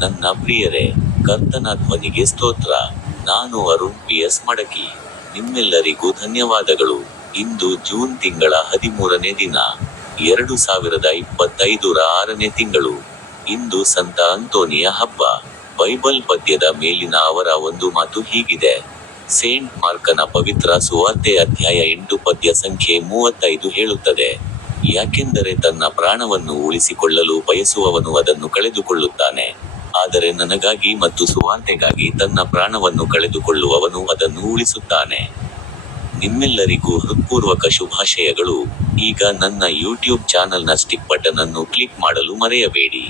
ನನ್ನ ಪ್ರಿಯರೇ, ಕರ್ತನ ಧ್ವನಿಗೆ ಸ್ತೋತ್ರ. ನಾನು ಅರುಣ್ PS ಮಡಕಿ. ನಿಮ್ಮೆಲ್ಲರಿಗೂ ಧನ್ಯವಾದಗಳು. ಇಂದು ಜೂನ್ ತಿಂಗಳ 13ನೇ ದಿನ, 2025ರ 6ನೇ ತಿಂಗಳು. ಇಂದು ಸಂತ ಅಂತೋನಿಯ ಹಬ್ಬ. ಬೈಬಲ್ ಪದ್ಯದ ಮೇಲಿನ ಅವರ ಒಂದು ಮಾತು ಹೀಗಿದೆ. ಸೇಂಟ್ ಮಾರ್ಕನ ಪವಿತ್ರ ಸುವಾರ್ತೆ ಅಧ್ಯಾಯ 8 ಪದ್ಯ ಸಂಖ್ಯೆ 35 ಹೇಳುತ್ತದೆ, ಯಾಕೆಂದರೆ ತನ್ನ ಪ್ರಾಣವನ್ನು ಉಳಿಸಿಕೊಳ್ಳಲು ಬಯಸುವವನು ಅದನ್ನು ಕಳೆದುಕೊಳ್ಳುತ್ತಾನೆ, ಆದರೆ ನನಗಾಗಿ ಮತ್ತು ಸುವಾರ್ತೆಗಾಗಿ ತನ್ನ ಪ್ರಾಣವನ್ನು ಕಳೆದುಕೊಳ್ಳುವವನು ಅದನ್ನು ಉಳಿಸುತ್ತಾನೆ. ನಿಮ್ಮೆಲ್ಲರಿಗೂ ಹೃತ್ಪೂರ್ವಕ ಶುಭಾಶಯಗಳು. ಈಗ ನನ್ನ ಯೂಟ್ಯೂಬ್ ಚಾನಲ್ನ ಸ್ಟಿಕ್ ಬಟನ್ ಅನ್ನು ಕ್ಲಿಕ್ ಮಾಡಲು ಮರೆಯಬೇಡಿ.